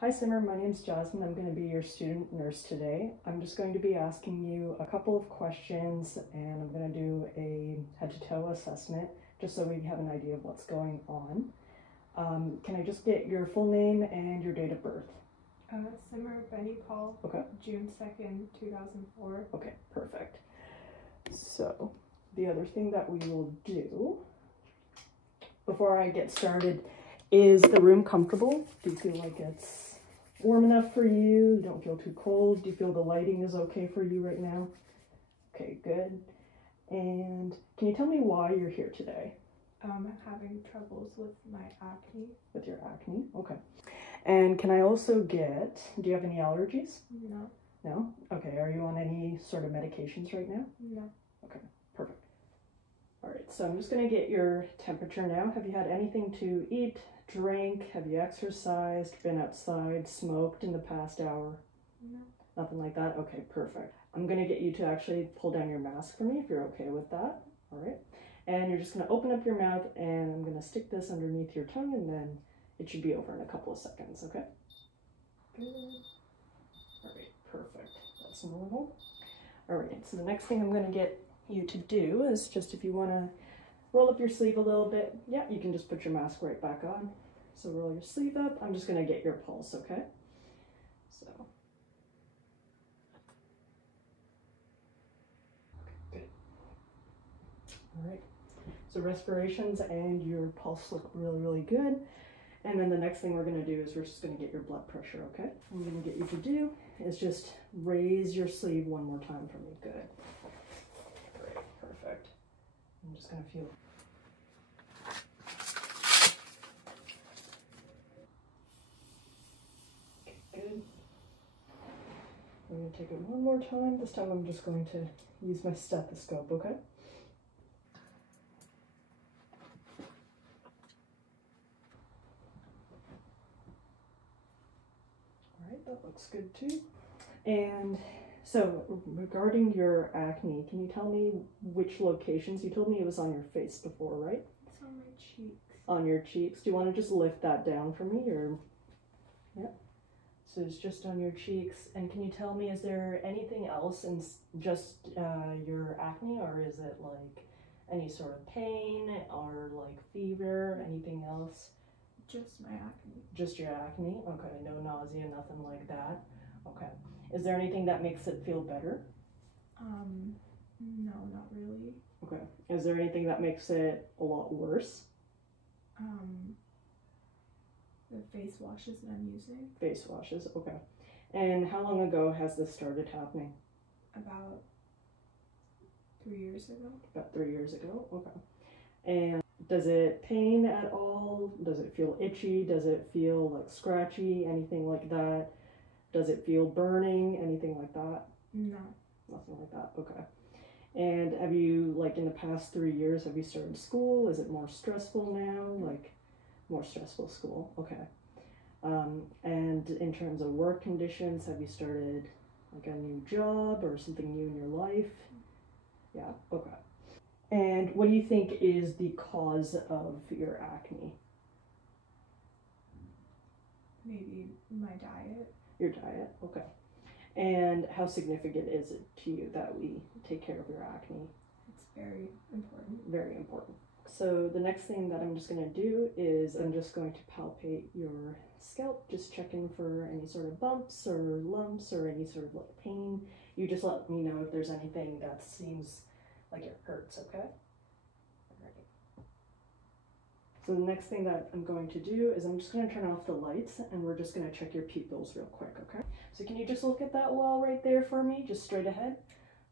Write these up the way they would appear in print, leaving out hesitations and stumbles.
Hi Simmer, my name's Jasmine. I'm going to be your student nurse today. I'm just going to be asking you a couple of questions and I'm going to do a head-to-toe assessment just so we have an idea of what's going on. Can I just get your full name and your date of birth? Simmer Benny Paul. Okay. June 2nd, 2004. Okay, perfect. So the other thing that we will do before I get started is the room comfortable? Do you feel like it's warm enough for you? You don't feel too cold? Do you feel the lighting is okay for you right now? Okay, good. And can you tell me why you're here today? Having troubles with my acne. With your acne? Okay. And can I also get, do you have any allergies? No. No? Okay, are you on any sort of medications right now? No. Okay, perfect. All right, so I'm just going to get your temperature now. Have you had anything to eat, drink? Have you exercised, been outside, smoked in the past hour? No. Nothing like that? Okay, perfect. I'm going to get you to actually pull down your mask for me if you're okay with that. All right. And you're just going to open up your mouth and I'm going to stick this underneath your tongue and then it should be over in a couple of seconds, okay? Good. All right, perfect. That's normal. All right, so the next thing I'm going to get you to do is just if you want to roll up your sleeve a little bit, yeah, you can just put your mask right back on. So roll your sleeve up. I'm just going to get your pulse, okay? So, okay, good. All right, so respirations and your pulse look really, really good. And then the next thing we're going to do is we're just going to get your blood pressure, okay? What I'm going to get you to do is just raise your sleeve one more time for me. Good. Great, perfect. I'm just going to feel. Okay, good. I'm going to take it one more time. This time I'm just going to use my stethoscope, okay? That looks good too. And so regarding your acne, can you tell me which locations? You told me it was on your face before, right? It's on my cheeks. On your cheeks. Do you want to just lift that down for me or? Yeah. So it's just on your cheeks. And can you tell me, is there anything else in just your acne, or is it like any sort of pain or like fever, anything else? Just my acne. Just your acne? Okay, no nausea, nothing like that. Okay. Is there anything that makes it feel better? No, not really. Okay. Is there anything that makes it a lot worse? The face washes that I'm using. Face washes, okay. And how long ago has this started happening? About 3 years ago. About 3 years ago, okay. And does it pain at all? Does it feel itchy? Does it feel like scratchy? Anything like that? Does it feel burning? Anything like that? No. Nothing like that, okay. And have you, like in the past 3 years, have you started school? Is it more stressful now? Like more stressful school, okay. And in terms of work conditions, have you started like a new job or something new in your life? Yeah, okay. And what do you think is the cause of your acne? Maybe my diet. Your diet, okay. And how significant is it to you that we take care of your acne? It's very important. Very important. So the next thing that I'm just going to do is I'm just going to palpate your scalp, just checking for any sort of bumps or lumps or any sort of like pain. You just let me know if there's anything that seems like it hurts, okay? Alright. So the next thing that I'm going to do is I'm just going to turn off the lights and we're just going to check your pupils real quick, okay? So can you just look at that wall right there for me, just straight ahead?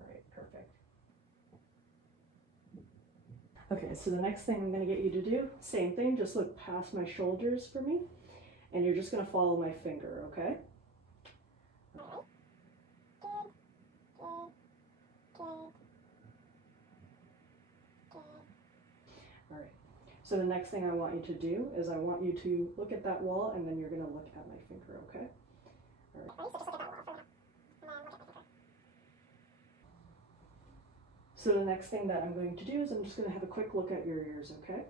Alright, perfect. Okay, so the next thing I'm going to get you to do, same thing, just look past my shoulders for me, and you're just going to follow my finger, okay? Alright, so the next thing I want you to do is I want you to look at that wall, and then you're going to look at my finger, okay? Alright. So the next thing that I'm going to do is I'm just going to have a quick look at your ears, okay?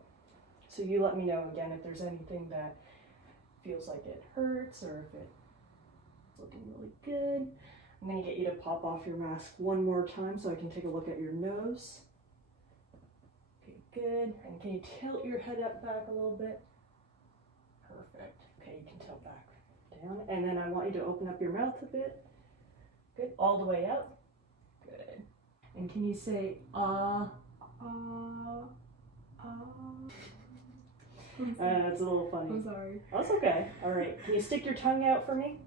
So you let me know again if there's anything that feels like it hurts or if it's looking really good. I'm going to get you to pop off your mask one more time so I can take a look at your nose. Okay, good. And can you tilt your head up back a little bit? Perfect. Okay, you can tilt back down. And then I want you to open up your mouth a bit. Good. All the way out. Good. And can you say, ah, ah, ah? That's a little funny. I'm sorry. That's okay. All right. Can you stick your tongue out for me?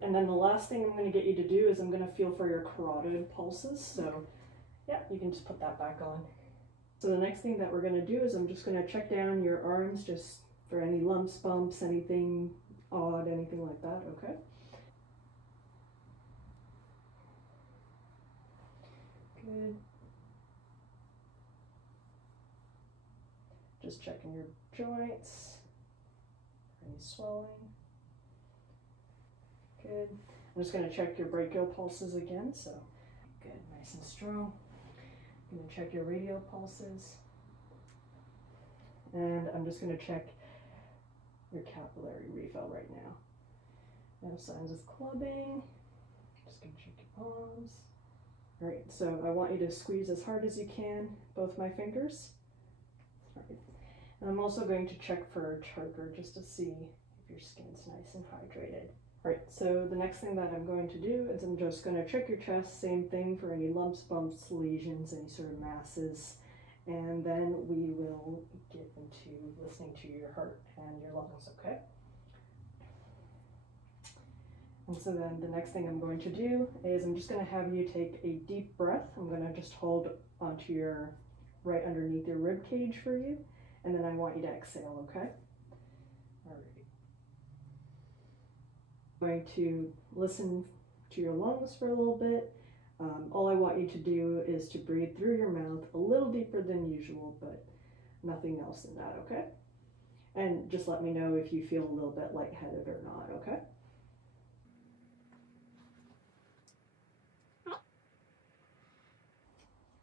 And then the last thing I'm going to get you to do is I'm going to feel for your carotid pulses. So yeah, you can just put that back on. So the next thing that we're going to do is I'm just going to check down your arms just for any lumps, bumps, anything odd, anything like that, okay? Good. Just checking your joints, any swelling. Good. I'm just going to check your brachial pulses again, so good, nice and strong. I'm going to check your radial pulses. And I'm just going to check your capillary refill right now. No signs of clubbing. Just going to check your palms. All right, so I want you to squeeze as hard as you can, both my fingers. All right. And I'm also going to check for a charger just to see if your skin's nice and hydrated. All right, so the next thing that I'm going to do is I'm just going to check your chest, same thing for any lumps, bumps, lesions, any sort of masses, and then we will get into listening to your heart and your lungs, okay? And so then the next thing I'm going to do is I'm just going to have you take a deep breath. I'm going to just hold onto your right underneath your rib cage for you, and then I want you to exhale, okay? All right. I'm going to listen to your lungs for a little bit. All I want you to do is to breathe through your mouth a little deeper than usual, but nothing else than that, okay? And just let me know if you feel a little bit lightheaded or not, okay?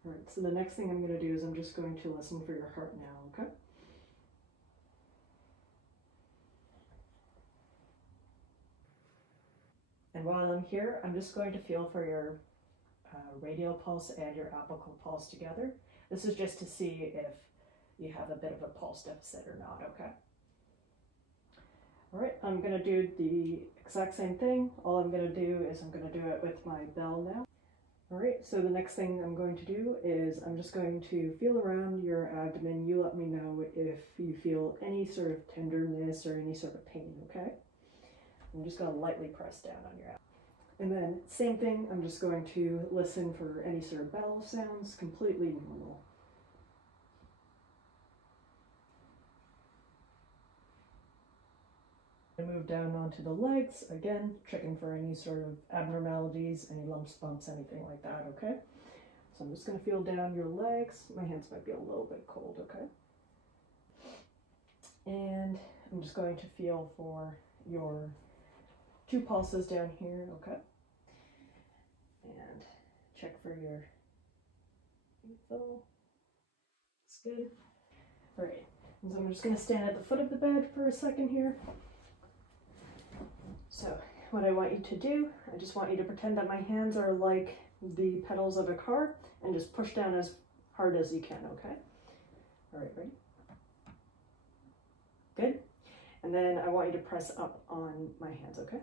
All right, so the next thing I'm going to do is I'm just going to listen for your heart now, okay? And while I'm here, I'm just going to feel for your radial pulse and your apical pulse together. This is just to see if you have a bit of a pulse deficit or not, okay? All right, I'm going to do the exact same thing. All I'm going to do is I'm going to do it with my bell now. All right, so the next thing I'm going to do is I'm just going to feel around your abdomen. You let me know if you feel any sort of tenderness or any sort of pain, okay? I'm just going to lightly press down on your abdomen. And then same thing, I'm just going to listen for any sort of bowel sounds, completely normal. I move down onto the legs, again, checking for any sort of abnormalities, any lumps, bumps, anything like that, okay? So I'm just going to feel down your legs. My hands might be a little bit cold, okay? And I'm just going to feel for your 2 pulses down here, okay? And check for your refill. That's good. All right, and so I'm just going to stand at the foot of the bed for a second here. So what I want you to do, I just want you to pretend that my hands are like the pedals of a car and just push down as hard as you can, okay? All right, ready? Good. And then I want you to press up on my hands, okay?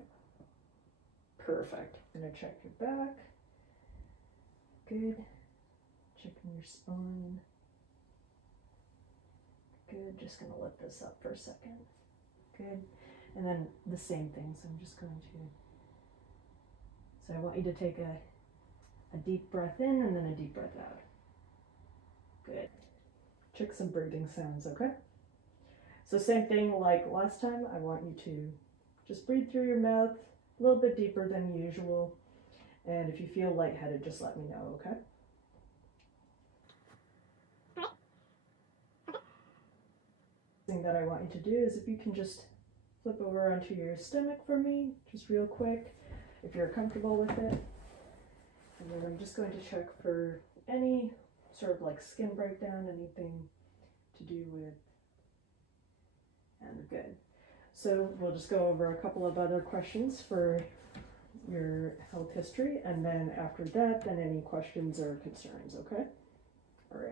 Perfect. I'm gonna check your back. Good. Checking your spine. Good. Just gonna lift this up for a second. Good. And then the same thing. So I'm just going to. So I want you to take a deep breath in and then a deep breath out. Good. Check some breathing sounds, okay? So same thing like last time. I want you to just breathe through your mouth a little bit deeper than usual. And if you feel lightheaded, just let me know, okay? Thing that I want you to do is if you can just flip over onto your stomach for me, just real quick, if you're comfortable with it. And then I'm just going to check for any sort of like skin breakdown, anything to do with And good. So we'll just go over a couple of other questions for your health history, and then after that, then any questions or concerns, okay? All right.